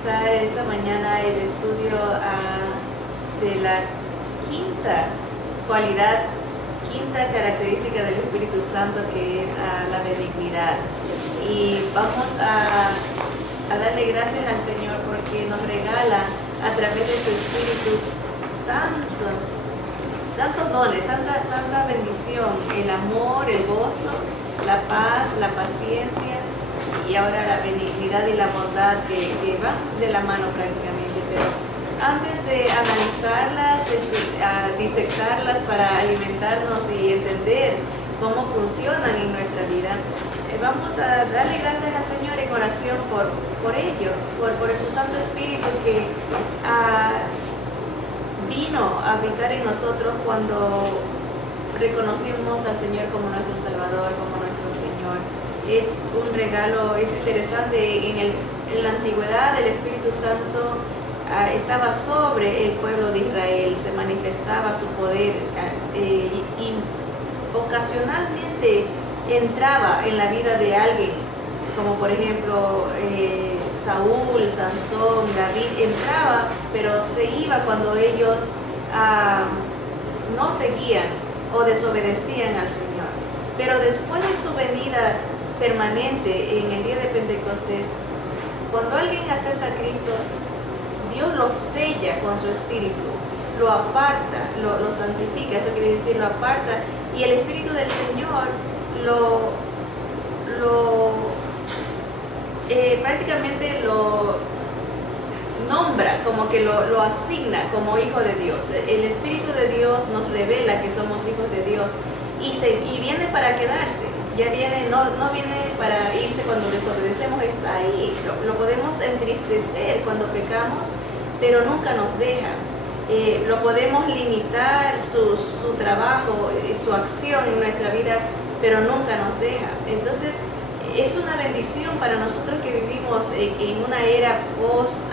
comenzar esta mañana el estudio de la quinta cualidad, quinta característica del Espíritu Santo, que es la benignidad. Y vamos a darle gracias al Señor porque nos regala a través de su Espíritu tantos dones, tanta bendición: el amor, el gozo, la paz, la paciencia y ahora la benignidad y la bondad que van de la mano prácticamente. Pero antes de analizarlas, disectarlas para alimentarnos y entender cómo funcionan en nuestra vida, vamos a darle gracias al Señor en oración por ello, por su Santo Espíritu que vino a habitar en nosotros cuando reconocimos al Señor como nuestro Salvador, como nuestro Señor. Es un regalo, es interesante. En la antigüedad el Espíritu Santo estaba sobre el pueblo de Israel, se manifestaba su poder y ocasionalmente entraba en la vida de alguien, como por ejemplo Saúl, Sansón, David. Entraba, pero se iba cuando ellos no seguían o desobedecían al Señor. Pero después de su venida permanente en el día de Pentecostés, cuando alguien acepta a Cristo, Dios lo sella con su Espíritu, lo aparta, lo santifica. Eso quiere decir, lo aparta, y el Espíritu del Señor prácticamente lo nombra, como que lo asigna como hijo de Dios. El Espíritu de Dios nos revela que somos hijos de Dios y viene para quedarse. Ya viene, no viene para irse cuando desobedecemos, está ahí. Lo podemos entristecer cuando pecamos, pero nunca nos deja. Lo podemos limitar su trabajo, su acción en nuestra vida, pero nunca nos deja. Entonces es una bendición para nosotros que vivimos en una era post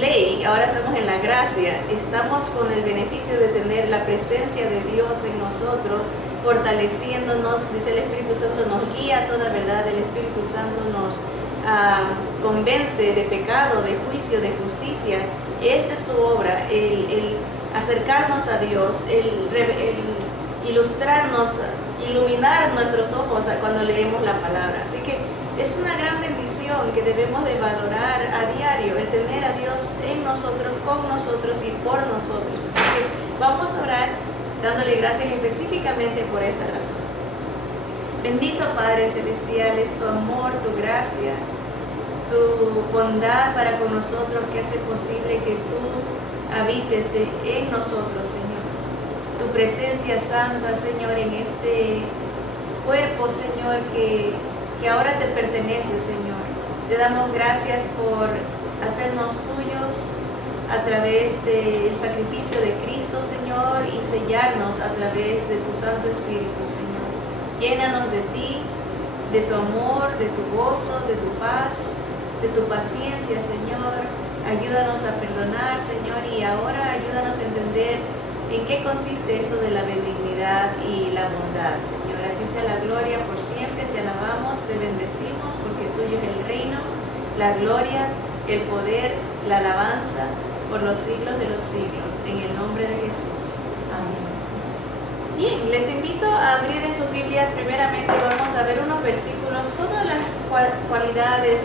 ley. Ahora estamos en la gracia, estamos con el beneficio de tener la presencia de Dios en nosotros, fortaleciéndonos. Dice el Espíritu Santo nos guía a toda verdad. El Espíritu Santo nos convence de pecado, de juicio, de justicia. Esa es su obra, el acercarnos a Dios, el ilustrarnos, iluminar nuestros ojos cuando leemos la palabra. Así que es una gran bendición que debemos de valorar a diario, el tener a Dios en nosotros, con nosotros y por nosotros. Así que vamos a orar dándole gracias específicamente por esta razón. Bendito Padre Celestial, es tu amor, tu gracia, tu bondad para con nosotros que hace posible que tú habites en nosotros, Señor. Tu presencia santa, Señor, en este cuerpo, Señor, que ahora te pertenece, Señor. Te damos gracias por hacernos tuyos a través del sacrificio de Cristo, Señor, y sellarnos a través de tu Santo Espíritu, Señor. Llénanos de ti, de tu amor, de tu gozo, de tu paz, de tu paciencia, Señor. Ayúdanos a perdonar, Señor, y ahora ayúdanos a entender en qué consiste esto de la benignidad y la bondad, Señor. A ti sea la gloria por siempre, te alabamos, te bendecimos, porque tuyo es el reino, la gloria, el poder, la alabanza, por los siglos de los siglos, en el nombre de Jesús. Amén. Bien, les invito a abrir en sus Biblias. Primeramente vamos a ver unos versículos. Todas las cualidades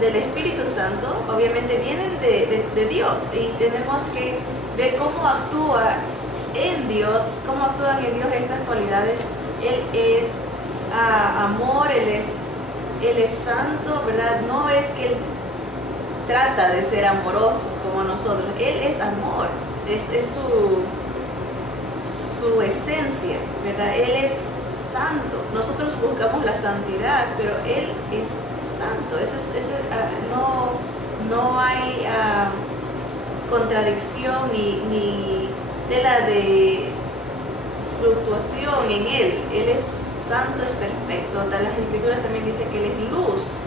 del Espíritu Santo obviamente vienen de Dios, y tenemos que ver cómo actúa en Dios, cómo actúan en Dios estas cualidades. Él es amor, Él es santo, ¿verdad? No es que Él trata de ser amoroso como nosotros. Él es amor, es su esencia, ¿verdad? Él es santo. Nosotros buscamos la santidad, pero Él es santo. No hay contradicción ni tela de fluctuación en Él. Él es santo, es perfecto. Las Escrituras también dicen que Él es luz,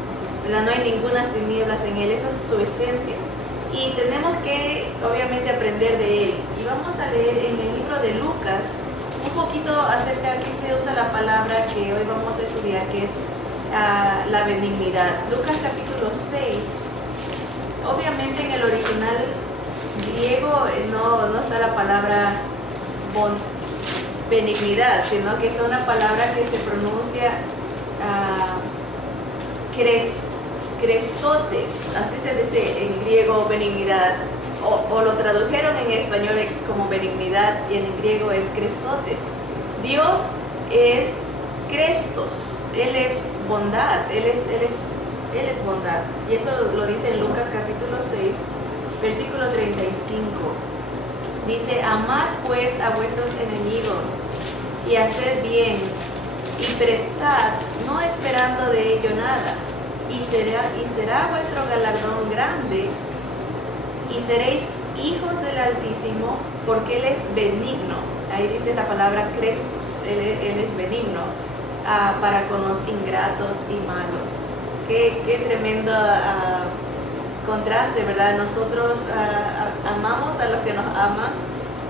¿verdad? No hay ninguna tinieblas en Él. Esa es su esencia. Y tenemos que, obviamente, aprender de Él. Y vamos a leer en el libro de Lucas un poquito acerca, aquí se usa la palabra que hoy vamos a estudiar, que es la benignidad. Lucas capítulo 6, obviamente en el original griego no está la palabra benignidad, sino que está una palabra que se pronuncia crestotes, así se dice en griego benignidad, o lo tradujeron en español como benignidad y en griego es crestotes. Dios es Crestos, Él es bondad, Él es bondad, y eso lo dice en Lucas capítulo 6, versículo 35. Dice: amad pues a vuestros enemigos y haced bien y prestad, no esperando de ello nada, y será vuestro galardón grande, y seréis hijos del Altísimo, porque Él es benigno. Ahí dice la palabra Crestos, Él es benigno para con los ingratos y malos. Qué tremendo contraste, ¿verdad? Nosotros amamos a los que nos aman,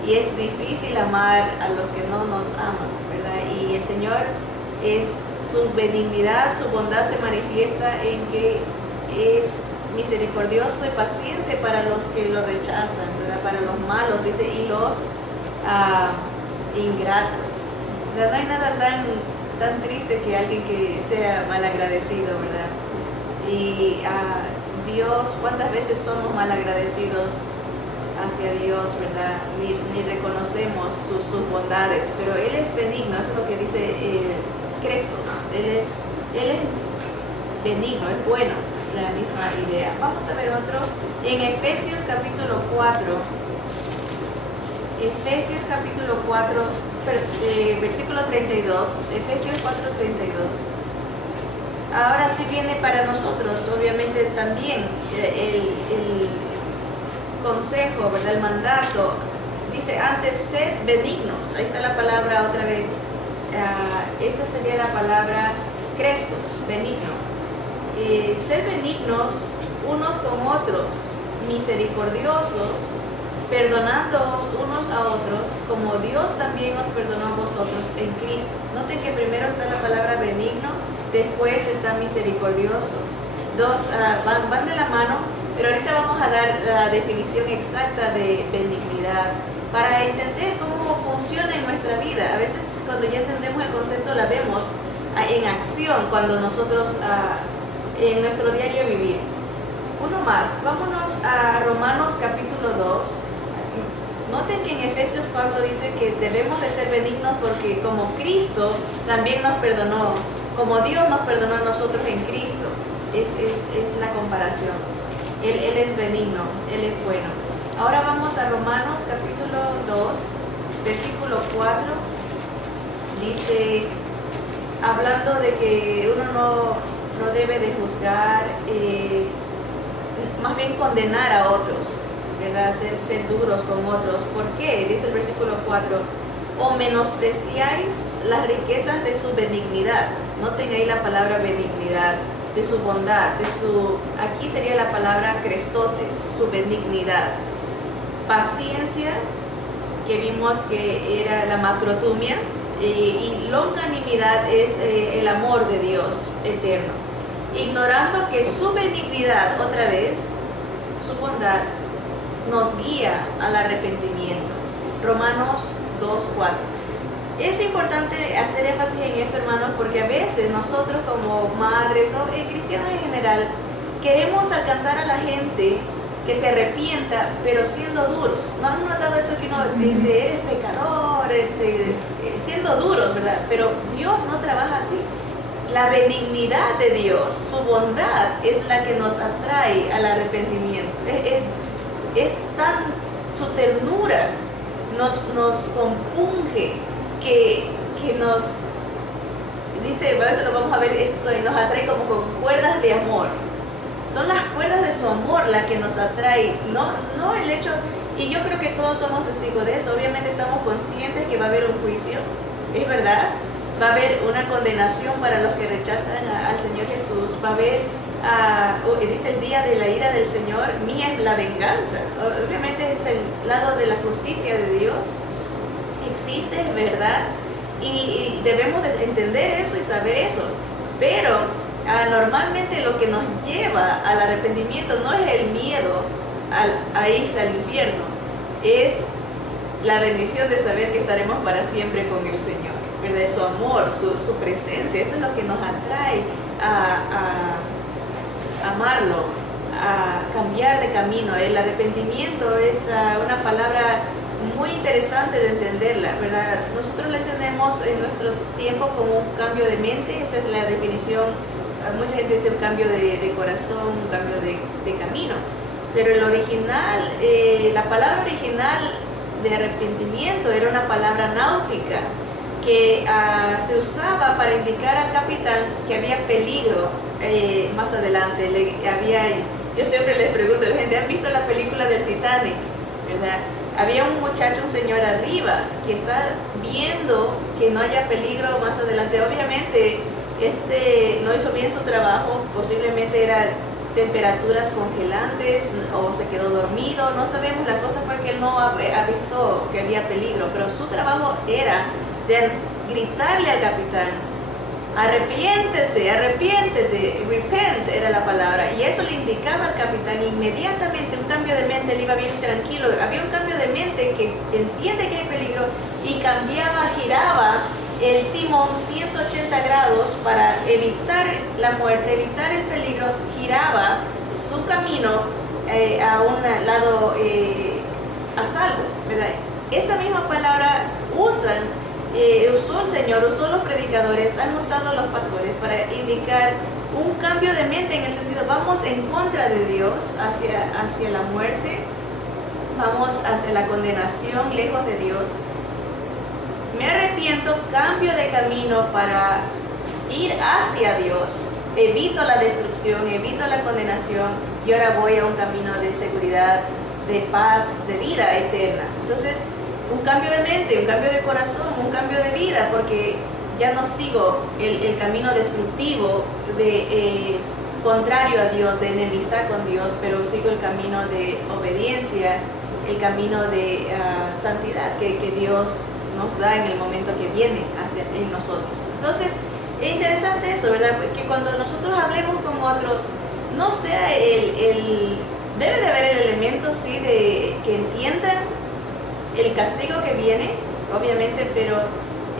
y es difícil amar a los que no nos aman, ¿verdad? Y el Señor, su benignidad, su bondad se manifiesta en que es misericordioso y paciente para los que lo rechazan, ¿verdad? Para los malos, dice, y los ingratos. ¿Verdad? No hay nada tan triste que alguien que sea malagradecido, ¿verdad? Y Dios, ¿cuántas veces somos malagradecidos hacia Dios, ¿verdad? Ni reconocemos sus bondades, pero Él es benigno, eso es lo que dice Crestos. Él es benigno, es bueno, la misma idea. Vamos a ver otro en Efesios capítulo 4. Efesios capítulo 4, versículo 32. Efesios 4:32. Ahora sí viene para nosotros, obviamente también el consejo, ¿verdad? El mandato. Dice antes, sed benignos. Ahí está la palabra otra vez. Esa sería la palabra Crestos, benigno. Sed benignos unos con otros, misericordiosos, perdonándoos unos a otros, como Dios también os perdonó a vosotros en Cristo. Noten que primero está la palabra benigno, después está misericordioso. Dos van de la mano, pero ahorita vamos a dar la definición exacta de benignidad para entender cómo funciona en nuestra vida. A veces cuando ya entendemos el concepto la vemos en acción cuando nosotros en nuestro diario vivir. Uno más, vámonos a Romanos capítulo 2. Noten que en Efesios Pablo dice que debemos de ser benignos porque como Cristo también nos perdonó, como Dios nos perdonó a nosotros en Cristo. Es la comparación. Él es benigno, Él es bueno. Ahora vamos a Romanos capítulo 2, versículo 4. Dice, hablando de que uno no debe de juzgar, más bien condenar a otros, ¿verdad? Ser duros con otros. ¿Por qué? Dice el versículo 4, o menospreciáis las riquezas de su benignidad. Noten ahí la palabra benignidad, de su bondad, aquí sería la palabra crestotes, su benignidad. Paciencia, que vimos que era la macrotumia, y longanimidad es el amor de Dios eterno. Ignorando que su benignidad, otra vez, su bondad, nos guía al arrepentimiento. Romanos 2:4. Es importante hacer énfasis en esto, hermanos, porque a veces nosotros como madres o cristianos en general queremos alcanzar a la gente que se arrepienta, pero siendo duros. ¿No han notado eso que uno dice, eres pecador, siendo duros, ¿verdad? Pero Dios no trabaja así. La benignidad de Dios, su bondad, es la que nos atrae al arrepentimiento. Es tan, su ternura nos compunge que nos dice, a veces lo vamos a ver esto, y nos atrae como con cuerdas de amor. Son las cuerdas de su amor las que nos atrae, no el hecho, y yo creo que todos somos testigos de eso. Obviamente estamos conscientes que va a haber un juicio, es verdad, va a haber una condenación para los que rechazan al Señor Jesús, va a haber, dice el día de la ira del Señor, mía es la venganza. Obviamente es el lado de la justicia de Dios, existe, es verdad, y debemos de entender eso y saber eso, pero Normalmente lo que nos lleva al arrepentimiento no es el miedo a irse al infierno, es la bendición de saber que estaremos para siempre con el Señor, ¿verdad? Su amor, su presencia, eso es lo que nos atrae a amarlo, a cambiar de camino. El arrepentimiento es una palabra muy interesante de entenderla, ¿verdad? Nosotros la entendemos en nuestro tiempo como un cambio de mente, esa es la definición. Mucha gente dice un cambio de corazón, un cambio de camino, pero el original, la palabra original de arrepentimiento era una palabra náutica que se usaba para indicar al capitán que había peligro más adelante. Yo siempre les pregunto a la gente, ¿han visto la película del Titanic? ¿Verdad? Había un muchacho, un señor arriba, que está viendo que no haya peligro más adelante. Obviamente, no hizo bien su trabajo, posiblemente eran temperaturas congelantes o se quedó dormido, no sabemos. La cosa fue que él no avisó que había peligro, pero su trabajo era de gritarle al capitán: arrepiéntete, arrepiéntete, repent era la palabra, y eso le indicaba al capitán inmediatamente un cambio de mente. Él iba bien tranquilo, había un cambio de mente que entiende que hay peligro y giraba el timón 180 grados para evitar la muerte, evitar el peligro, giraba su camino a un lado a salvo, ¿verdad? Esa misma palabra usó el Señor, usó los predicadores, han usado los pastores para indicar un cambio de mente, en el sentido, vamos en contra de Dios, hacia la muerte, vamos hacia la condenación, lejos de Dios. Me arrepiento, cambio de camino para ir hacia Dios, evito la destrucción, evito la condenación, y ahora voy a un camino de seguridad, de paz, de vida eterna. Entonces, un cambio de mente, un cambio de corazón, un cambio de vida, porque ya no sigo el camino destructivo, contrario a Dios, de enemistad con Dios, pero sigo el camino de obediencia, el camino de santidad que Dios nos da en el momento que viene en nosotros. Entonces, es interesante eso, ¿verdad? Que cuando nosotros hablemos con otros, no sea debe de haber el elemento, sí, de que entiendan el castigo que viene, obviamente, pero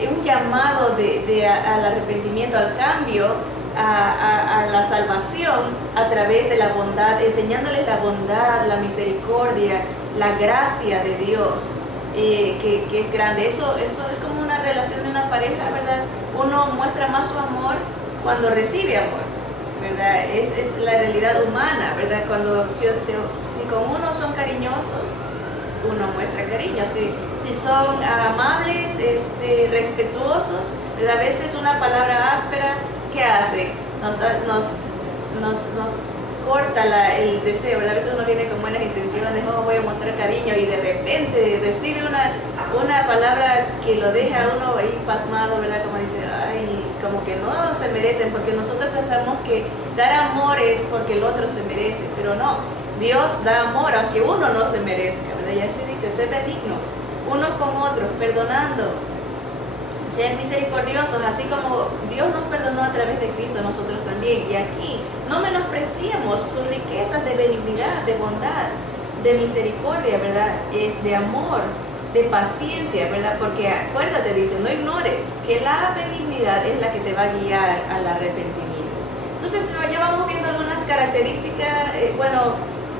es un llamado al arrepentimiento, al cambio, a la salvación a través de la bondad, enseñándoles la bondad, la misericordia, la gracia de Dios, que es grande. Eso es como una relación de una pareja, ¿verdad? Uno muestra más su amor cuando recibe amor, ¿verdad? Es la realidad humana, ¿verdad? Si con uno son cariñosos, uno muestra cariño. Si son amables, respetuosos, ¿verdad? A veces una palabra áspera, ¿qué hace? Nos corta el deseo, ¿verdad? A veces uno viene con buenas intenciones, voy a mostrar cariño, y de repente recibe una palabra que lo deja a uno ahí pasmado, ¿verdad? Como dice, como que no se merecen, porque nosotros pensamos que dar amor es porque el otro se merece, pero no. Dios da amor aunque uno no se merezca, ¿verdad? Y así dice, ser benignos unos con otros, perdonándonos, ser misericordiosos, así como Dios nos perdonó a través de Cristo, nosotros también. Y aquí no menospreciemos sus riquezas de benignidad, de bondad, de misericordia, ¿verdad? Es de amor, de paciencia, ¿verdad? Porque acuérdate, dice, no ignores que la benignidad es la que te va a guiar al arrepentimiento. Entonces ya vamos viendo algunas características,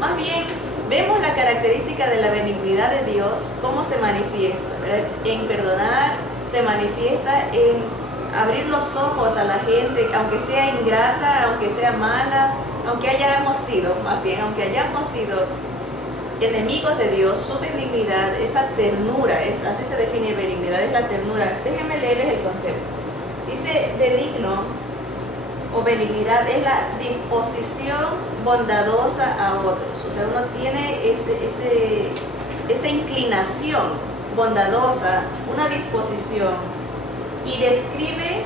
más bien vemos la característica de la benignidad de Dios, cómo se manifiesta, ¿verdad? En perdonar, se manifiesta en abrir los ojos a la gente, aunque sea ingrata, aunque sea mala, aunque hayamos sido enemigos de Dios. Su benignidad, esa ternura, así se define benignidad, es la ternura. Déjenme leerles el concepto. Dice benigno o benignidad es la disposición bondadosa a otros. O sea, uno tiene esa inclinación bondadosa, una disposición, y describe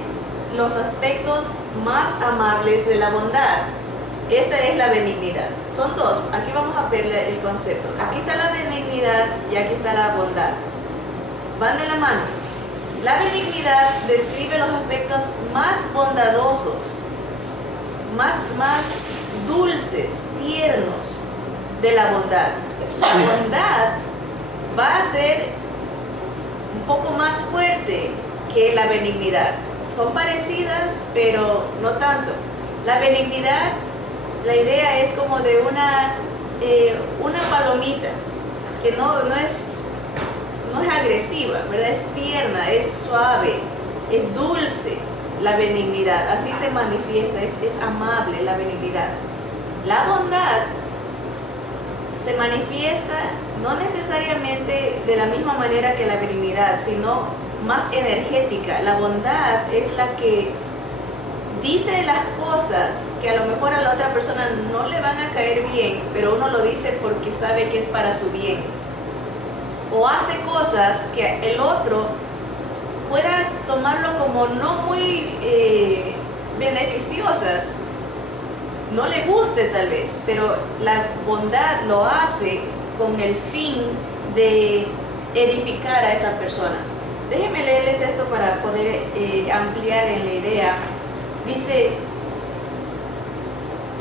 los aspectos más amables de la bondad. Esa es la benignidad. Son dos. Aquí vamos a ver el concepto. Aquí está la benignidad y aquí está la bondad. Van de la mano. La benignidad describe los aspectos más bondadosos más dulces, tiernos de la bondad. La bondad va a ser un poco más fuerte que la benignidad. Son parecidas, pero no tanto. La benignidad, la idea es como de una palomita, que no es agresiva, ¿verdad? Es tierna, es suave, es dulce. La benignidad, así se manifiesta, es amable la benignidad. La bondad se manifiesta no necesariamente de la misma manera que la benignidad, sino más energética. La bondad es la que dice las cosas que a lo mejor a la otra persona no le van a caer bien, pero uno lo dice porque sabe que es para su bien. O hace cosas que el otro pueda tomarlo como no muy beneficiosas, no le guste tal vez, pero la bondad lo hace con el fin de edificar a esa persona. Déjenme leerles esto para poder ampliar en la idea. Dice,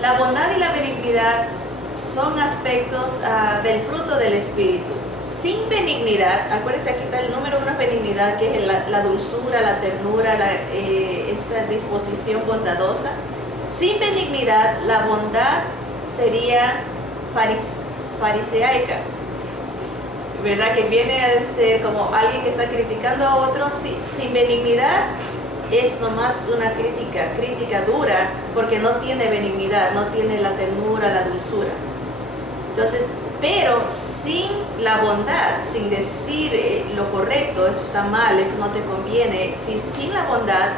la bondad y la benignidad son aspectos del fruto del Espíritu. Sin benignidad, acuérdense, aquí está el número 1, benignidad, que es la dulzura, la ternura, esa disposición bondadosa. Sin benignidad, la bondad sería fariseica, ¿verdad? Que viene a ser como alguien que está criticando a otro. Sin benignidad es nomás una crítica dura, porque no tiene benignidad, no tiene la ternura, la dulzura. Entonces, pero sin la bondad, sin decir lo correcto, eso está mal, eso no te conviene, sin la bondad,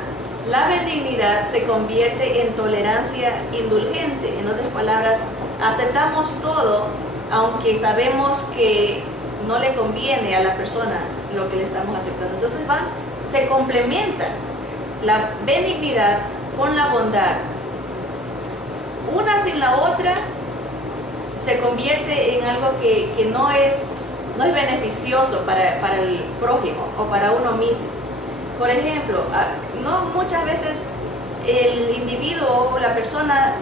la benignidad se convierte en tolerancia indulgente. En otras palabras, aceptamos todo, aunque sabemos que no le conviene a la persona lo que le estamos aceptando. Entonces se complementa la benignidad con la bondad. Una sin la otra se convierte en algo que no es beneficioso para el prójimo o para uno mismo. Por ejemplo, no muchas veces el individuo o la persona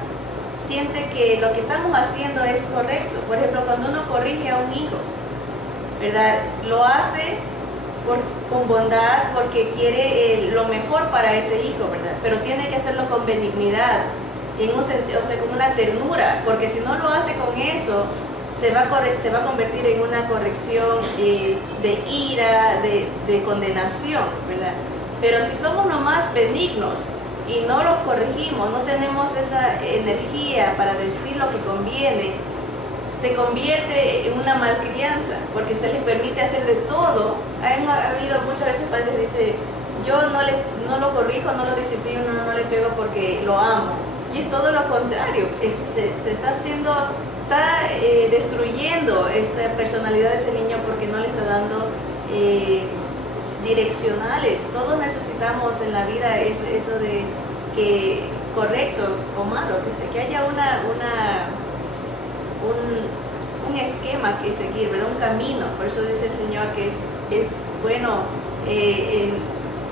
siente que lo que estamos haciendo es correcto. Por ejemplo, cuando uno corrige a un hijo, ¿verdad? Lo hace con bondad porque quiere lo mejor para ese hijo, ¿verdad? Pero tiene que hacerlo con benignidad, en un sentido, o sea, con una ternura, porque si no lo hace con eso, se va a convertir en una corrección de ira, de condenación, ¿verdad? Pero si somos nomás benignos y no los corregimos, no tenemos esa energía para decir lo que conviene, se convierte en una malcrianza, porque se les permite hacer de todo. Ha habido muchas veces padres que dicen, yo no lo corrijo, no lo disciplino, no le pego porque lo amo. Y es todo lo contrario, se está destruyendo esa personalidad de ese niño porque no le está dando direccionales. Todos necesitamos en la vida eso de que correcto o malo, que haya un esquema que seguir, ¿verdad? Un camino. Por eso dice el Señor que es bueno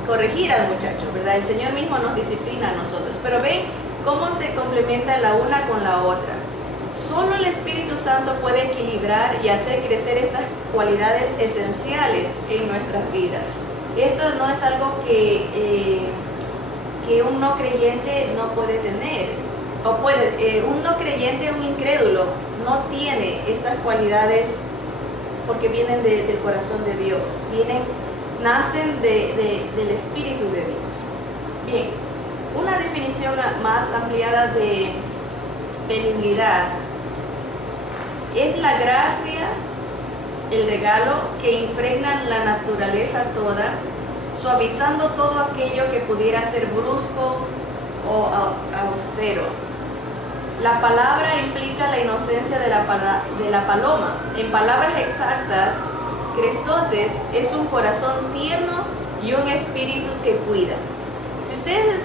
corregir al muchacho, ¿verdad? El Señor mismo nos disciplina a nosotros. Pero ven cómo se complementa la una con la otra. Solo el Espíritu Santo puede equilibrar y hacer crecer estas cualidades esenciales en nuestras vidas. Esto no es algo que un no creyente no puede tener. Un no creyente, un incrédulo, no tiene estas cualidades porque vienen del corazón de Dios, nacen del Espíritu de Dios. Bien, una definición más ampliada de benignidad es la gracia, el regalo que impregnan la naturaleza toda, suavizando todo aquello que pudiera ser brusco o austero. La palabra implica la inocencia de la paloma. En palabras exactas, Crestotes es un corazón tierno y un espíritu que cuida. Si usted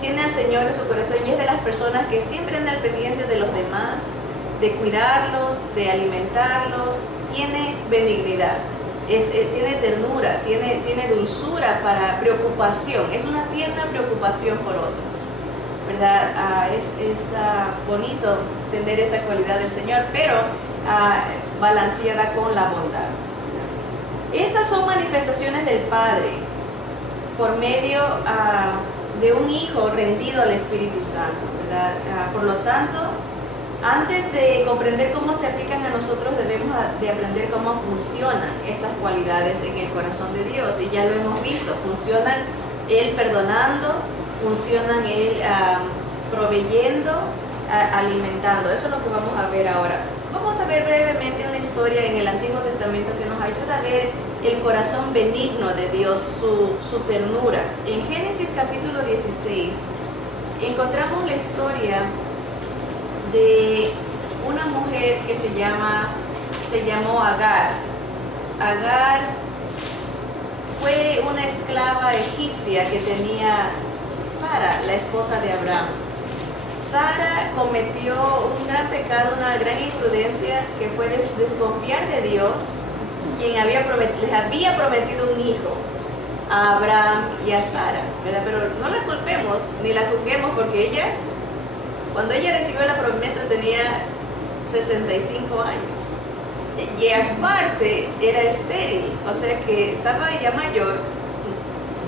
tiene al Señor en su corazón y es de las personas que siempre andan al pendiente de los demás, de cuidarlos, de alimentarlos, tiene benignidad, tiene ternura, tiene dulzura para preocupación, es una tierna preocupación por otros. ¿verdad? Es bonito tener esa cualidad del Señor, pero balanceada con la bondad. Estas son manifestaciones del Padre por medio de un Hijo rendido al Espíritu Santo, ¿verdad? Por lo tanto, antes de comprender cómo se aplican a nosotros, debemos de aprender cómo funcionan estas cualidades en el corazón de Dios. Y ya lo hemos visto, funcionan Él perdonando, funcionan Él proveyendo, alimentando. Eso es lo que vamos a ver ahora. Vamos a ver brevemente una historia en el Antiguo Testamento que nos ayuda a ver el corazón benigno de Dios, su ternura. En Génesis capítulo 16 encontramos la historia de una mujer que se llamó Agar. Agar fue una esclava egipcia que tenía Sara, la esposa de Abraham. Sara cometió un gran pecado, una gran imprudencia, que fue desconfiar de Dios, quien les había prometido un hijo a Abraham y a Sara, ¿verdad? Pero no la culpemos ni la juzguemos, porque cuando ella recibió la promesa tenía 65 años y aparte era estéril, o sea que estaba ya mayor.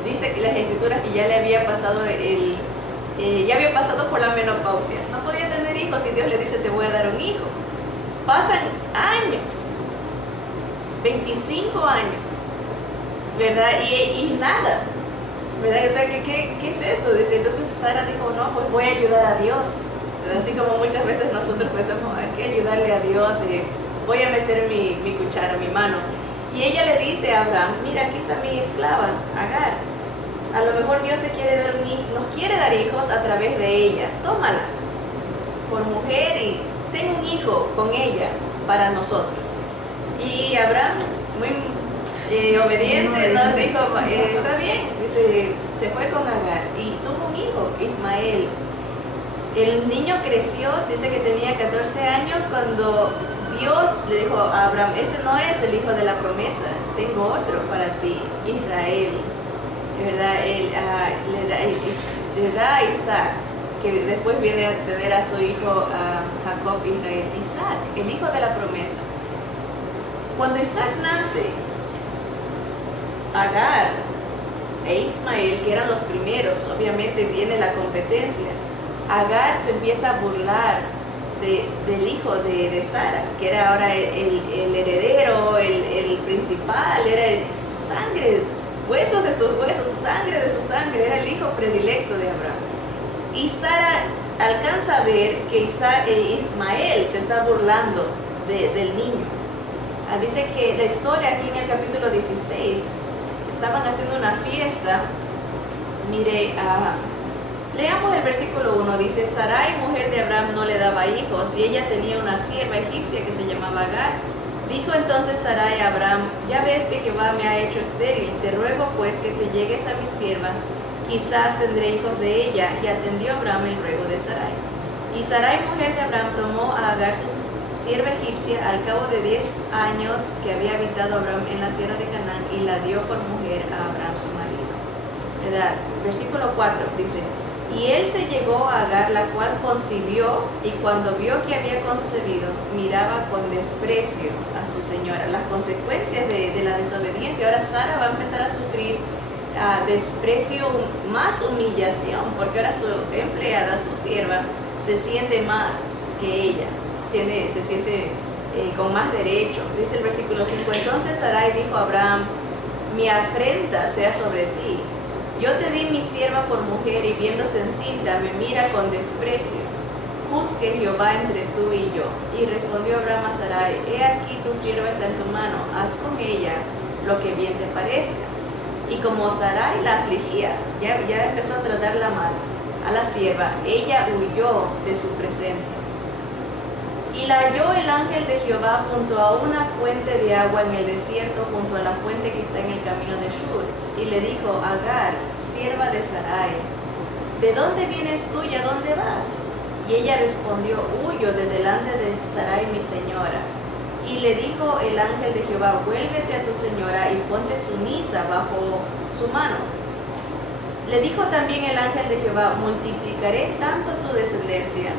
Dice que las escrituras que ya le había pasado ya había pasado por la menopausia, no podía tener hijos y Dios le dice: te voy a dar un hijo. Pasan años, 25 años, ¿verdad? Y nada, ¿verdad? O sea, ¿qué es esto? Dice, entonces Sara dijo: no, pues voy a ayudar a Dios, ¿verdad? Así como muchas veces nosotros pensamos: hay que ayudarle a Dios, voy a meter mi cuchara, mi mano. Y ella le dice a Abraham: mira, aquí está mi esclava, Agar. A lo mejor Dios nos quiere dar hijos a través de ella. Tómala por mujer y ten un hijo con ella para nosotros. Y Abraham, muy obediente, nos dijo: está bien. Dice, se fue con Agar y tuvo un hijo, Ismael. El niño creció, dice que tenía 14 años cuando Dios le dijo a Abraham: ese no es el hijo de la promesa, tengo otro para ti, Israel. ¿Verdad? Él le da a Isaac, que después viene a tener a su hijo Jacob, Israel. Isaac, el hijo de la promesa. Cuando Isaac nace, Agar e Ismael, que eran los primeros, obviamente viene la competencia. Agar se empieza a burlar del hijo de Sara, que era ahora el heredero, el principal, era el sangre, huesos de sus huesos, sangre de su sangre, era el hijo predilecto de Abraham. Y Sara alcanza a ver que Ismael se está burlando del niño. Dice que la historia aquí en el capítulo 16, estaban haciendo una fiesta. Mire, leamos el versículo 1, dice: Sarai, mujer de Abraham, no le daba hijos, y ella tenía una sierva egipcia que se llamaba Agar. Dijo entonces Sarai a Abraham: ya ves que Jehová me ha hecho estéril, te ruego pues que te llegues a mi sierva, quizás tendré hijos de ella. Y atendió Abraham el ruego de Sarai. Y Sarai, mujer de Abraham, tomó a Agar, su sierva egipcia, al cabo de 10 años que había habitado Abraham en la tierra de Canaán, y la dio por mujer a Abraham su marido. ¿Verdad? Versículo 4 dice: y él se llegó a Agar, la cual concibió, y cuando vio que había concebido, miraba con desprecio a su señora. Las consecuencias de la desobediencia. Ahora Sara va a empezar a sufrir desprecio, más humillación, porque ahora su empleada, su sierva, se siente más que ella, se siente con más derecho. Dice el versículo 5: entonces Sarai dijo a Abraham: mi afrenta sea sobre ti. Yo te di mi sierva por mujer, y viéndose encinta me mira con desprecio. Juzgue Jehová entre tú y yo. Y respondió Abraham a Sarai: he aquí tu sierva está en tu mano, haz con ella lo que bien te parezca. Y como Sarai la afligía, ya empezó a tratarla mal a la sierva, ella huyó de su presencia. Y la halló el ángel de Jehová junto a una fuente de agua en el desierto, junto a la fuente que está en el camino de Shur. Y le dijo: Agar, sierva de Sarai, ¿de dónde vienes tú y a dónde vas? Y ella respondió: huyo de delante de Sarai mi señora. Y le dijo el ángel de Jehová: vuélvete a tu señora y ponte sumisa bajo su mano. Le dijo también el ángel de Jehová, multiplicaré tanto tu descendencia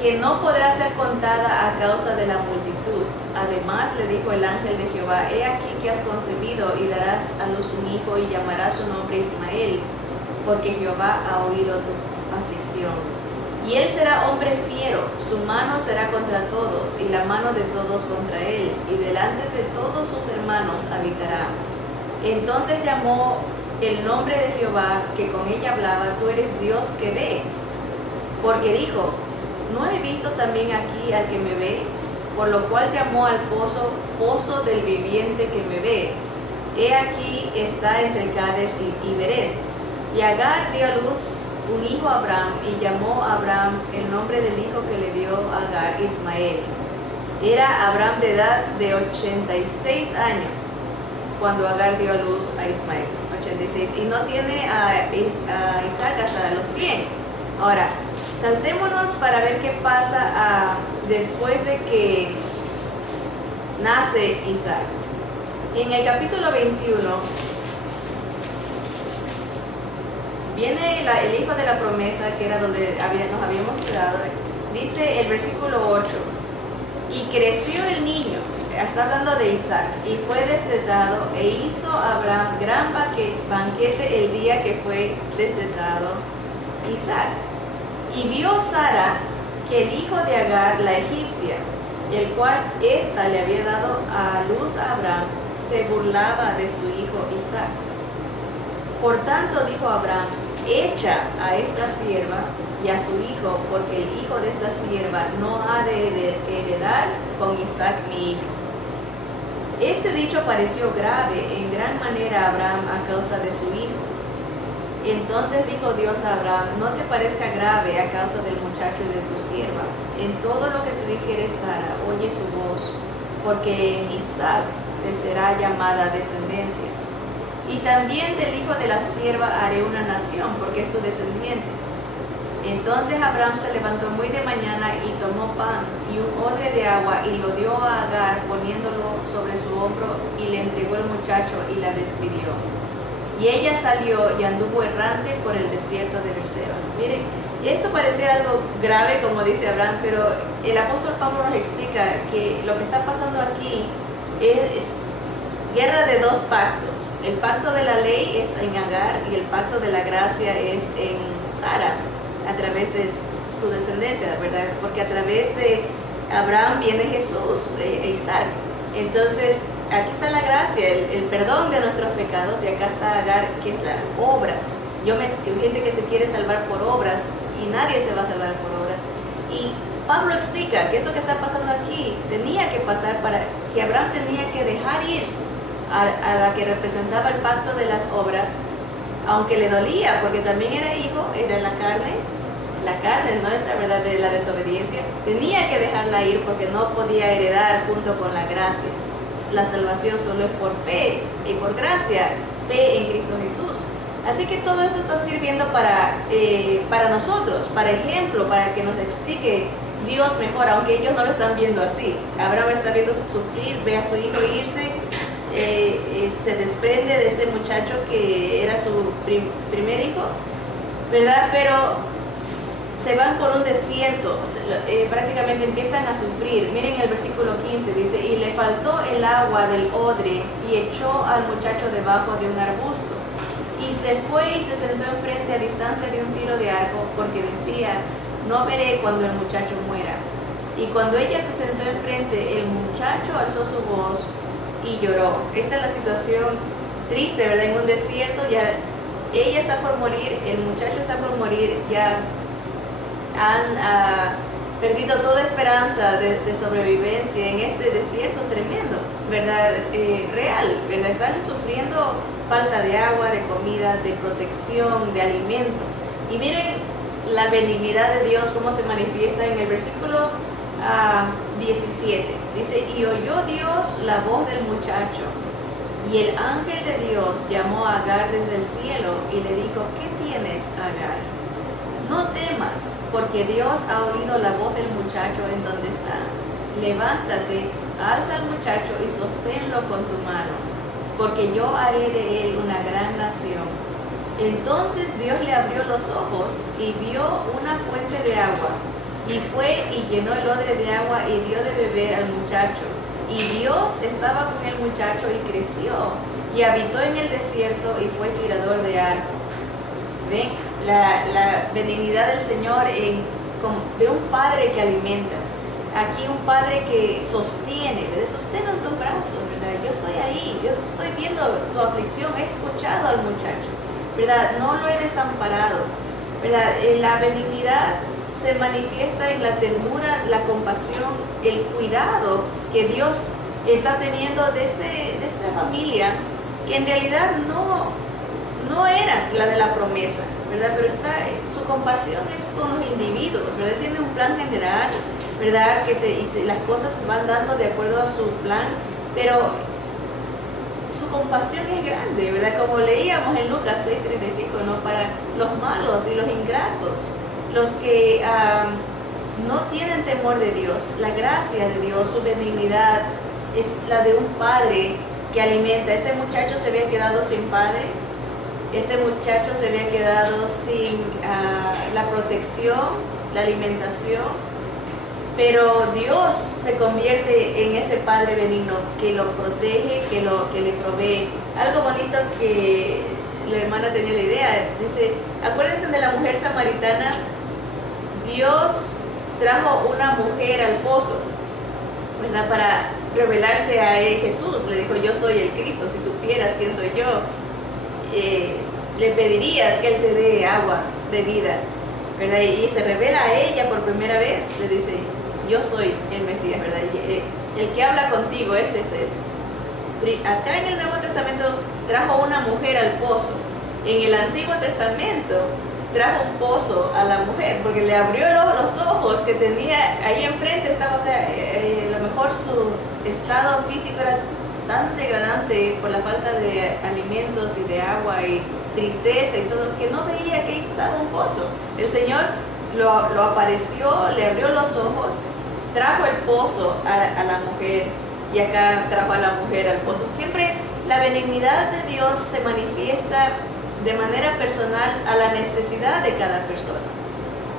que no podrá ser contada a causa de la multitud. Además le dijo el ángel de Jehová, he aquí que has concebido y darás a luz un hijo y llamarás su nombre Ismael, porque Jehová ha oído tu aflicción. Y él será hombre fiero, su mano será contra todos y la mano de todos contra él, y delante de todos sus hermanos habitará. Entonces llamó el nombre de Jehová que con ella hablaba, tú eres Dios que ve, porque dijo, ¿no he visto también aquí al que me ve? Por lo cual llamó al pozo, pozo del viviente que me ve. He aquí está entre Cades y Bered. Y Agar dio a luz un hijo a Abraham, y llamó a Abraham el nombre del hijo que le dio a Agar, Ismael. Era Abraham de edad de 86 años cuando Agar dio a luz a Ismael, 86, y no tiene a Isaac hasta los 100. Ahora, saltémonos para ver qué pasa después de que nace Isaac. En el capítulo 21 viene el hijo de la promesa, que era donde nos habíamos quedado. Dice el versículo 8, y creció el niño, está hablando de Isaac, y fue destetado, e hizo Abraham gran banquete el día que fue destetado Isaac. Y vio Sara que el hijo de Agar, la egipcia, el cual ésta le había dado a luz a Abraham, se burlaba de su hijo Isaac. Por tanto dijo Abraham, echa a esta sierva y a su hijo, porque el hijo de esta sierva no ha de heredar con Isaac mi hijo. Este dicho pareció grave en gran manera a Abraham a causa de su hijo. Entonces dijo Dios a Abraham, no te parezca grave a causa del muchacho y de tu sierva. En todo lo que te dijere Sara, oye su voz, porque en Isaac te será llamada descendencia. Y también del hijo de la sierva haré una nación, porque es tu descendiente. Entonces Abraham se levantó muy de mañana y tomó pan y un odre de agua y lo dio a Agar, poniéndolo sobre su hombro, y le entregó el muchacho y la despidió. Y ella salió y anduvo errante por el desierto de Berseba. Miren, esto parece algo grave, como dice Abraham, pero el apóstol Pablo nos explica que lo que está pasando aquí es guerra de dos pactos. El pacto de la ley es en Agar y el pacto de la gracia es en Sara, a través de su descendencia, ¿verdad? Porque a través de Abraham viene Jesús e Isaac. Entonces, aquí está la gracia, el perdón de nuestros pecados, y acá está Agar, que es las obras. Hay gente que se quiere salvar por obras y nadie se va a salvar por obras. Y Pablo explica que esto que está pasando aquí tenía que pasar para que Abraham tenía que dejar ir a la que representaba el pacto de las obras, aunque le dolía, porque también era hijo, era la carne nuestra, ¿verdad?, de la desobediencia. Tenía que dejarla ir porque no podía heredar junto con la gracia. La salvación solo es por fe y por gracia, fe en Cristo Jesús. Así que todo esto está sirviendo para nosotros, para ejemplo, para que nos explique Dios mejor, aunque ellos no lo están viendo así. Abraham está viendo sufrir, ve a su hijo irse, se desprende de este muchacho que era su primer hijo, ¿verdad? Pero se van por un desierto, prácticamente empiezan a sufrir. Miren el versículo 15, dice, y le faltó el agua del odre y echó al muchacho debajo de un arbusto. Y se fue y se sentó enfrente a distancia de un tiro de arco, porque decía, no veré cuando el muchacho muera. Y cuando ella se sentó enfrente, el muchacho alzó su voz y lloró. Esta es la situación triste, ¿verdad? En un desierto, ya ella está por morir, el muchacho está por morir, ya han perdido toda esperanza de sobrevivencia en este desierto tremendo, ¿verdad? Real, ¿verdad? Están sufriendo falta de agua, de comida, de protección, de alimento. Y miren la benignidad de Dios, cómo se manifiesta en el versículo 17. Dice, y oyó Dios la voz del muchacho, y el ángel de Dios llamó a Agar desde el cielo y le dijo, ¿qué tienes, Agar? No temas, porque Dios ha oído la voz del muchacho en donde está. Levántate, alza al muchacho y sosténlo con tu mano, porque yo haré de él una gran nación. Entonces Dios le abrió los ojos y vio una fuente de agua, y fue y llenó el odre de agua y dio de beber al muchacho. Y Dios estaba con el muchacho y creció, y habitó en el desierto y fue tirador de arco. ¿Ven? La benignidad del Señor de un padre que alimenta. Aquí un padre que sostiene, ¿verdad? Sostiene en tus brazos, ¿verdad? Yo estoy ahí, yo estoy viendo tu aflicción, he escuchado al muchacho, ¿verdad? No lo he desamparado, ¿verdad? La benignidad se manifiesta en la ternura, la compasión, el cuidado que Dios está teniendo de esta familia, que en realidad no era la de la promesa, ¿verdad? Pero su compasión es con los individuos, ¿verdad? Tiene un plan general, ¿verdad? Y las cosas se van dando de acuerdo a su plan, pero su compasión es grande, ¿verdad? Como leíamos en Lucas 6:35, ¿no? Para los malos y los ingratos, los que no tienen temor de Dios, la gracia de Dios, su benignidad es la de un padre que alimenta. Este muchacho se había quedado sin padre, este muchacho se había quedado sin la protección, la alimentación, pero Dios se convierte en ese padre benigno que lo protege, que le provee. Algo bonito que la hermana tenía la idea, dice, acuérdense de la mujer samaritana. Dios trajo una mujer al pozo, ¿verdad? Para revelarse a Jesús. Le dijo, yo soy el Cristo, si supieras quién soy yo, le pedirías que Él te dé agua de vida, ¿verdad? Y se revela a ella por primera vez, le dice, yo soy el Mesías, ¿verdad? El que habla contigo, ese es Él. Acá en el Nuevo Testamento trajo una mujer al pozo. En el Antiguo Testamento trajo un pozo a la mujer, porque le abrió los ojos que tenía ahí enfrente. Estaba, o sea, a lo mejor su estado físico era tan degradante por la falta de alimentos y de agua y tristeza y todo, que no veía que ahí estaba un pozo. El Señor lo apareció, le abrió los ojos, trajo el pozo a la mujer, y acá trajo a la mujer al pozo. Siempre la benignidad de Dios se manifiesta de manera personal a la necesidad de cada persona.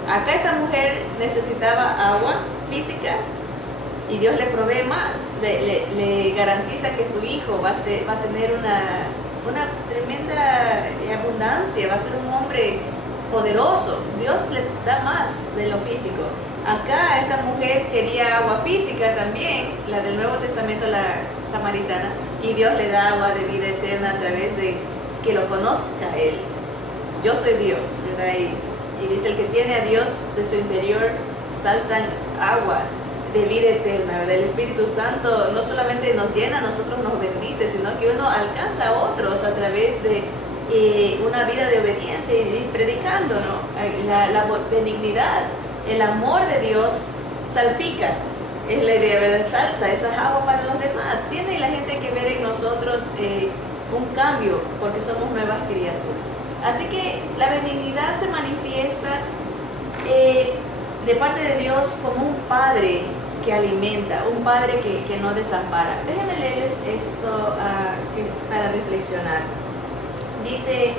Acá esta mujer necesitaba agua física y Dios le provee más, le garantiza que su hijo va a tener una tremenda abundancia, va a ser un hombre poderoso. Dios le da más de lo físico. Acá esta mujer quería agua física también, la del Nuevo Testamento, la samaritana, y Dios le da agua de vida eterna a través de que lo conozca Él. Yo soy Dios, ¿verdad? Y dice, el que tiene a Dios de su interior, saltan agua de vida eterna, ¿verdad? El Espíritu Santo no solamente nos llena, a nosotros nos bendice, sino que uno alcanza a otros a través de una vida de obediencia y predicando, ¿no? La benignidad, el amor de Dios salpica, es la idea, ¿verdad? Salta esa agua para los demás. Tiene la gente que ver en nosotros un cambio, porque somos nuevas criaturas. Así que la benignidad se manifiesta de parte de Dios como un padre que alimenta, un padre que no desampara. Déjenme leerles esto para reflexionar. Dice,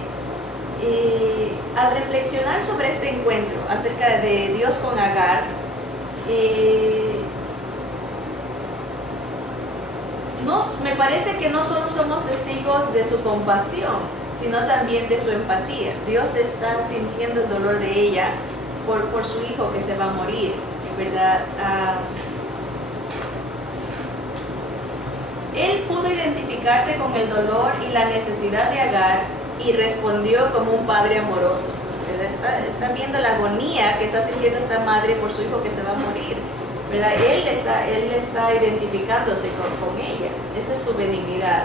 al reflexionar sobre este encuentro acerca de Dios con Agar, me parece que no solo somos testigos de su compasión, sino también de su empatía. Dios está sintiendo el dolor de ella por su hijo que se va a morir, ¿verdad? Él pudo identificarse con el dolor y la necesidad de Agar y respondió como un padre amoroso, ¿verdad? Está viendo la agonía que está sintiendo esta madre por su hijo que se va a morir, ¿verdad? Él está identificándose con ella. Esa es su benignidad.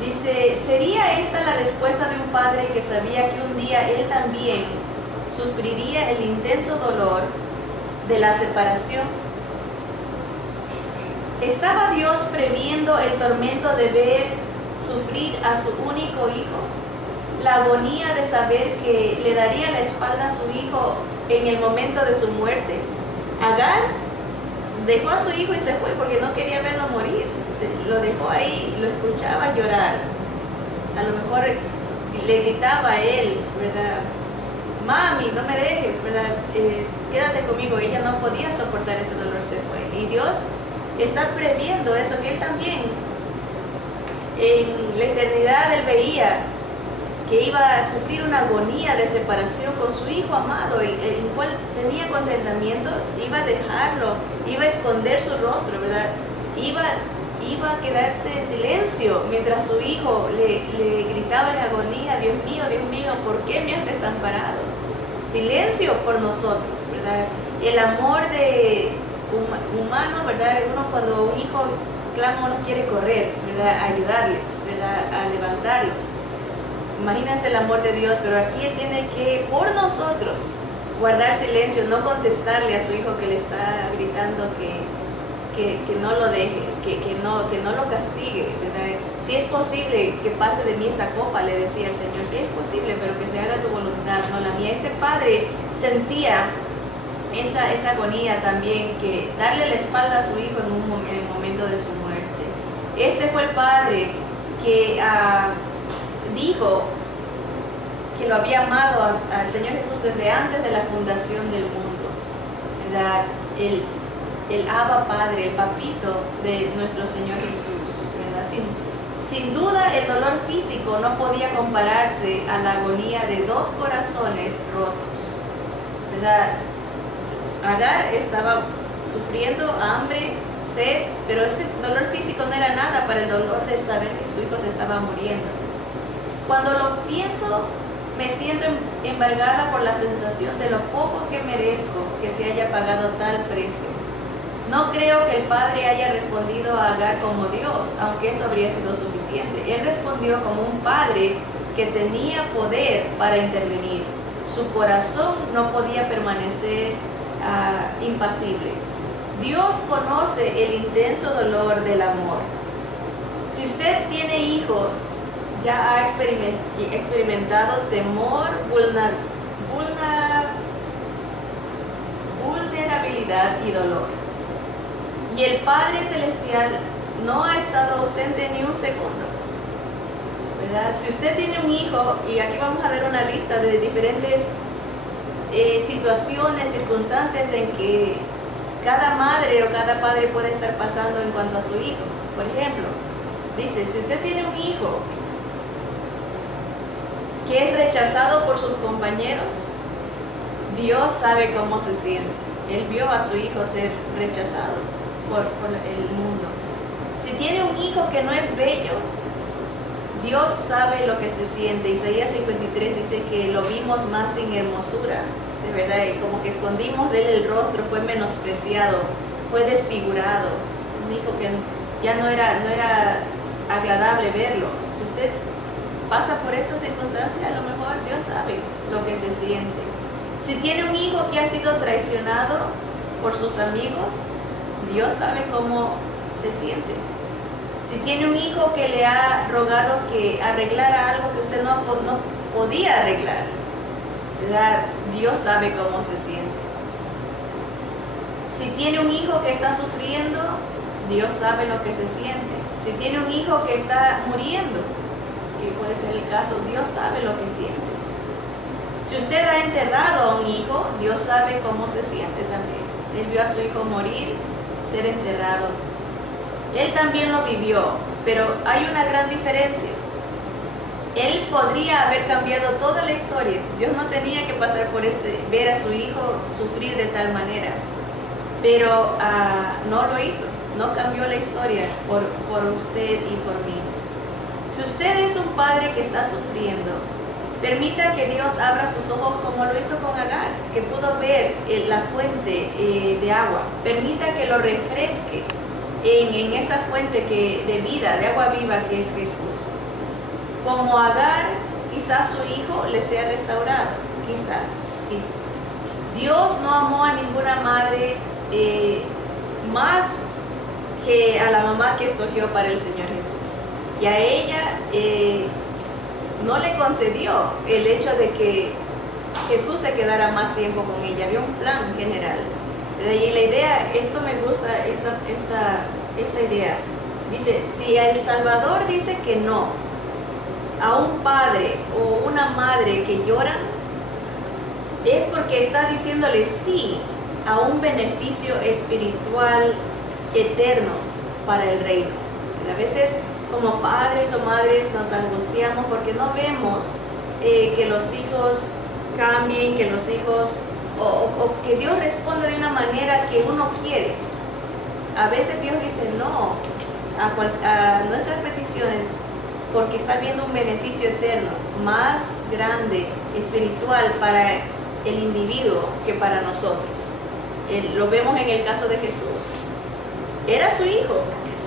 Dice, ¿sería esta la respuesta de un padre que sabía que un día él también sufriría el intenso dolor de la separación? ¿Estaba Dios previendo el tormento de ver sufrir a su único hijo? La agonía de saber que le daría la espalda a su hijo en el momento de su muerte. Agar dejó a su hijo y se fue porque no quería verlo morir. Lo dejó ahí, lo escuchaba llorar. A lo mejor le gritaba a él, ¿verdad? Mami, no me dejes, ¿verdad? Quédate conmigo. Ella no podía soportar ese dolor, se fue. Y Dios está previendo eso, que él también en la eternidad él veía que iba a sufrir una agonía de separación con su hijo amado, el cual tenía contentamiento, iba a dejarlo, iba a esconder su rostro, ¿verdad? Iba a quedarse en silencio mientras su hijo le gritaba en agonía, Dios mío, ¿por qué me has desamparado? Silencio por nosotros, ¿verdad? El amor humano, ¿verdad? Uno cuando un hijo clama, uno quiere correr, ¿verdad? A ayudarles, ¿verdad? A levantarlos. Imagínense el amor de Dios, pero aquí Él tiene que, por nosotros, guardar silencio, no contestarle a su hijo que le está gritando que no lo deje, que no lo castigue, ¿verdad? Si es posible que pase de mí esta copa, le decía el Señor, si es posible, pero que se haga tu voluntad, no la mía. Este padre sentía esa agonía también, que darle la espalda a su hijo en el momento de su muerte. Este fue el padre que dijo que lo había amado al Señor Jesús desde antes de la fundación del mundo, ¿verdad? El Abba Padre, el papito de nuestro Señor Jesús, ¿verdad? Sin duda el dolor físico no podía compararse a la agonía de dos corazones rotos, ¿verdad? Agar estaba sufriendo hambre, sed, pero ese dolor físico no era nada para el dolor de saber que su hijo se estaba muriendo. Cuando lo pienso, me siento embargada por la sensación de lo poco que merezco que se haya pagado tal precio. No creo que el padre haya respondido a Agar como Dios, aunque eso habría sido suficiente. Él respondió como un padre que tenía poder para intervenir. Su corazón no podía permanecer impasible. Dios conoce el intenso dolor del amor. Si usted tiene hijos, ya ha experimentado temor, vulnerabilidad y dolor. Y el Padre Celestial no ha estado ausente ni un segundo, ¿verdad? Si usted tiene un hijo, y aquí vamos a dar una lista de diferentes situaciones, circunstancias en que cada madre o cada padre puede estar pasando en cuanto a su hijo. Por ejemplo, dice, si usted tiene un hijo que es rechazado por sus compañeros, Dios sabe cómo se siente. Él vio a su hijo ser rechazado por el mundo. Si tiene un hijo que no es bello, Dios sabe lo que se siente. Isaías 53 dice que lo vimos más sin hermosura, de verdad, y como que escondimos de él el rostro, fue menospreciado, fue desfigurado. Dijo que ya no era agradable verlo. Si usted pasa por esa circunstancia, a lo mejor Dios sabe lo que se siente. Si tiene un hijo que ha sido traicionado por sus amigos, Dios sabe cómo se siente. Si tiene un hijo que le ha rogado que arreglara algo que usted no podía arreglar, ¿verdad? Dios sabe cómo se siente. Si tiene un hijo que está sufriendo, Dios sabe lo que se siente. Si tiene un hijo que está muriendo, que puede ser el caso, Dios sabe lo que siente. Si usted ha enterrado a un hijo, Dios sabe cómo se siente también. Él vio a su hijo morir, ser enterrado. Él también lo vivió, pero hay una gran diferencia. Él podría haber cambiado toda la historia. Dios no tenía que pasar por ver a su hijo sufrir de tal manera, pero no lo hizo. No cambió la historia por usted y por mí. Si usted es un padre que está sufriendo, permita que Dios abra sus ojos como lo hizo con Agar, que pudo ver la fuente de agua. Permita que lo refresque en esa fuente de vida, de agua viva que es Jesús. Como Agar, quizás su hijo le sea restaurado, quizás. Dios no amó a ninguna madre más que a la mamá que escogió para el Señor Jesús. Y a ella no le concedió el hecho de que Jesús se quedara más tiempo con ella. Había un plan general. Y la idea, esto me gusta, esta idea. Dice, si el Salvador dice que no, a un padre o una madre que lloran, es porque está diciéndole sí a un beneficio espiritual eterno para el reino. A veces como padres o madres nos angustiamos porque no vemos que los hijos cambien, que los hijos o que Dios responde de una manera que uno quiere. A veces Dios dice no a nuestras peticiones porque está viendo un beneficio eterno más grande, espiritual para el individuo que para nosotros. Lo vemos en el caso de Jesús. Era su hijo,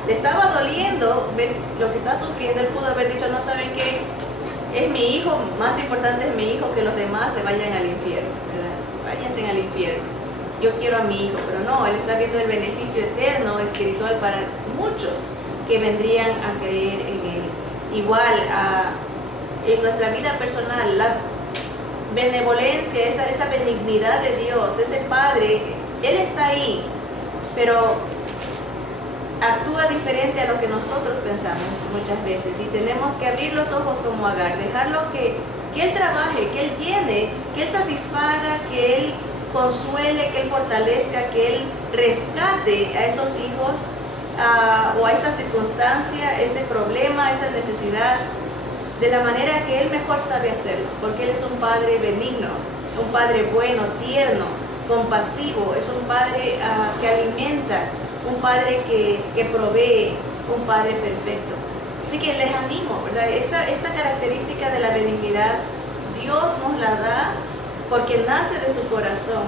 le estaba doliendo ver lo que está sufriendo. Él pudo haber dicho, no, ¿saben qué? Es mi hijo, más importante es mi hijo, que los demás se vayan al infierno, ¿verdad? Váyanse al infierno. Yo quiero a mi hijo, pero no, él está viendo el beneficio eterno, espiritual para muchos que vendrían a creer en él. Igual en nuestra vida personal, la benevolencia, esa benignidad de Dios, ese Padre, Él está ahí, pero actúa diferente a lo que nosotros pensamos muchas veces, y tenemos que abrir los ojos como Agar, dejarlo que Él trabaje, que Él llene, que Él satisfaga, que Él consuele, que Él fortalezca, que Él rescate a esos hijos o a esa circunstancia, ese problema, esa necesidad, de la manera que Él mejor sabe hacerlo, porque Él es un Padre benigno, un Padre bueno, tierno, compasivo, es un Padre que alimenta, un Padre que provee, un Padre perfecto. Así que les animo, ¿verdad? Esta característica de la benignidad, Dios nos la da porque nace de su corazón.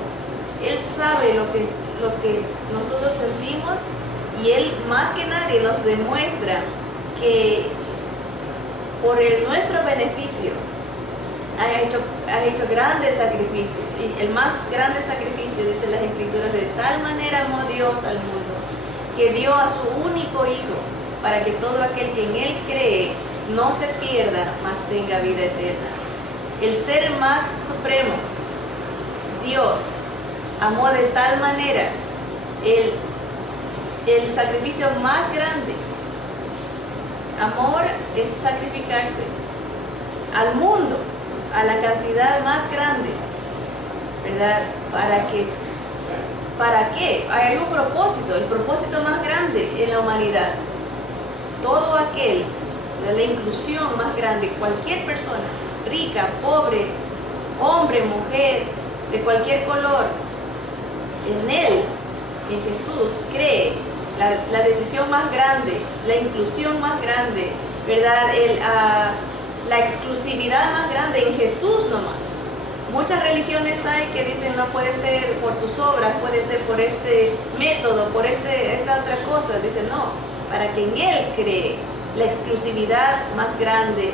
Él sabe lo que nosotros sentimos, y Él más que nadie nos demuestra que por nuestro beneficio ha hecho grandes sacrificios, y el más grande sacrificio, dicen las Escrituras, de tal manera amó Dios al mundo que dio a su único Hijo, para que todo aquel que en Él cree no se pierda, mas tenga vida eterna. El ser más supremo, Dios, amó de tal manera, el sacrificio más grande. Amor es sacrificarse al mundo, a la cantidad más grande, ¿verdad? ¿Para qué? Hay un propósito, el propósito más grande en la humanidad. Todo aquel, la inclusión más grande, cualquier persona, rica, pobre, hombre, mujer, de cualquier color, en Él, en Jesús, cree. La decisión más grande, la inclusión más grande, ¿verdad? La exclusividad más grande en Jesús nomás. Muchas religiones hay que dicen no puede ser por tus obras, puede ser por este método, por esta otra cosa. Dicen no, para que en Él cree, la exclusividad más grande,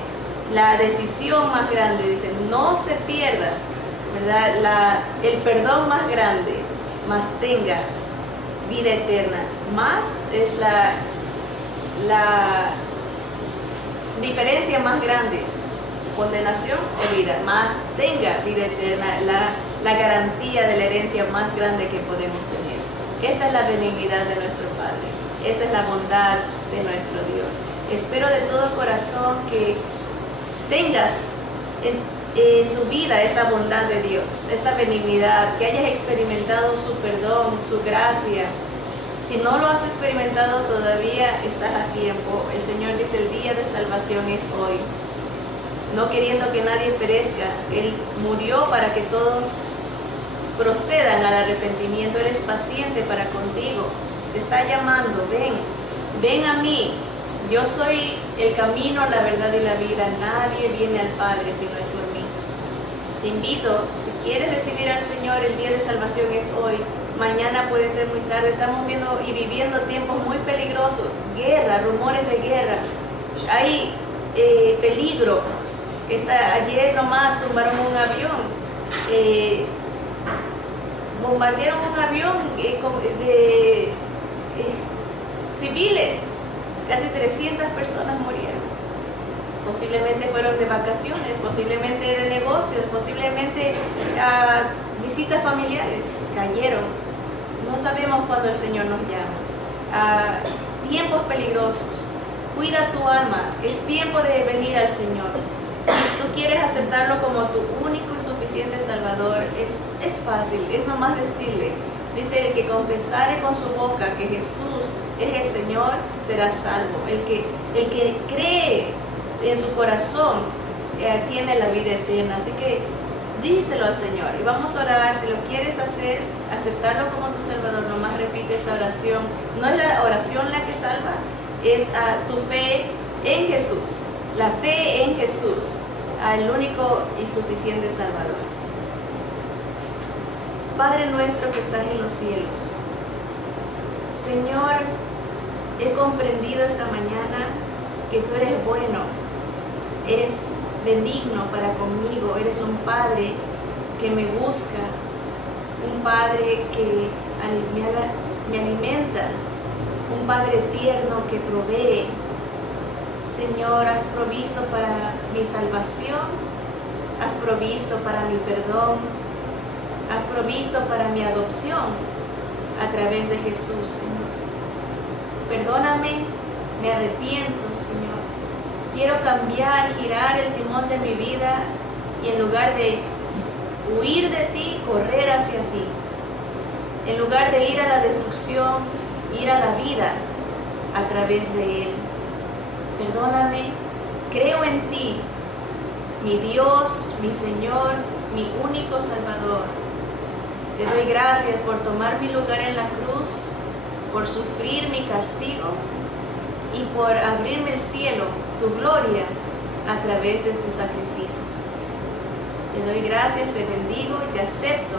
la decisión más grande, dicen no se pierda, ¿verdad? El perdón más grande, más tenga vida eterna. Más es la diferencia más grande, condenación o vida, más tenga vida eterna, la garantía de la herencia más grande que podemos tener. Esta es la benignidad de nuestro Padre, esa es la bondad de nuestro Dios. Espero de todo corazón que tengas en tu vida esta bondad de Dios, esta benignidad, que hayas experimentado su perdón, su gracia. Si no lo has experimentado todavía, estás a tiempo. El Señor dice, el día de salvación es hoy. No queriendo que nadie perezca, Él murió para que todos procedan al arrepentimiento. Él es paciente para contigo. Te está llamando, ven a mí. Yo soy el camino, la verdad y la vida. Nadie viene al Padre si no es por mí. Te invito, si quieres recibir al Señor, el día de salvación es hoy. Mañana puede ser muy tarde. Estamos viendo y viviendo tiempos muy peligrosos. Guerra, rumores de guerra. Hay peligro. Ayer nomás tumbaron un avión. Bombardearon un avión de civiles. Casi 300 personas murieron. Posiblemente fueron de vacaciones, posiblemente de negocios, posiblemente visitas familiares. Cayeron. No sabemos cuándo el Señor nos llama. Tiempos peligrosos. Cuida tu alma, es tiempo de venir al Señor. Si tú quieres aceptarlo como tu único y suficiente Salvador, es fácil, es nomás decirle. Dice, el que confesare con su boca que Jesús es el Señor, será salvo. El que cree en su corazón tiene la vida eterna. Así que díselo al Señor. Y vamos a orar. Si lo quieres hacer, aceptarlo como tu Salvador, nomás repite esta oración. No es la oración la que salva, es tu fe en Jesús. La fe en Jesús, al único y suficiente Salvador. Padre nuestro que estás en los cielos, Señor, he comprendido esta mañana que tú eres bueno, eres benigno para conmigo, eres un Padre que me busca, un Padre que me alimenta, un Padre tierno que provee. Señor, has provisto para mi salvación, has provisto para mi perdón, has provisto para mi adopción a través de Jesús, Señor. Perdóname, me arrepiento, Señor. Quiero cambiar, girar el timón de mi vida y en lugar de huir de ti, correr hacia ti. En lugar de ir a la destrucción, ir a la vida a través de Él. Perdóname, creo en ti, mi Dios, mi Señor, mi único Salvador. Te doy gracias por tomar mi lugar en la cruz, por sufrir mi castigo y por abrirme el cielo, tu gloria, a través de tus sacrificios. Te doy gracias, te bendigo y te acepto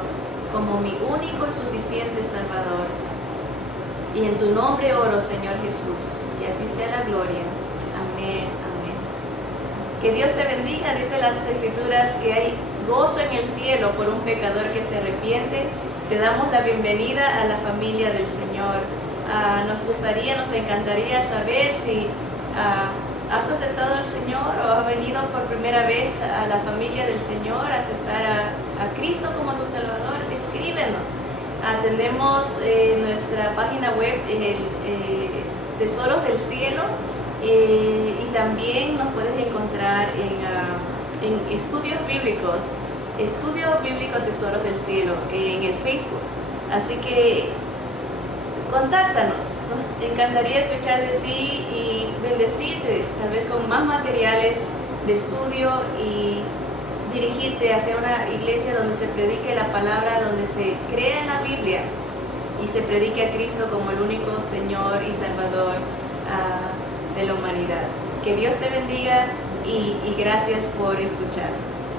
como mi único y suficiente Salvador. Y en tu nombre oro, Señor Jesús, y a ti sea la gloria. Amén, amén. Que Dios te bendiga. Dice las Escrituras que hay gozo en el cielo por un pecador que se arrepiente. Te damos la bienvenida a la familia del Señor. Nos encantaría saber si has aceptado al Señor o has venido por primera vez a la familia del Señor, a aceptar a Cristo como tu Salvador. Escríbenos. Tenemos nuestra página web, Tesoros del Cielo, y también nos puedes encontrar en Estudios Bíblicos, Estudio Bíblico Tesoros del Cielo, en el Facebook. Así que contáctanos, nos encantaría escuchar de ti y bendecirte, tal vez con más materiales de estudio y dirigirte hacia una iglesia donde se predique la palabra, donde se crea en la Biblia y se predique a Cristo como el único Señor y Salvador de la humanidad. Que Dios te bendiga y gracias por escucharnos.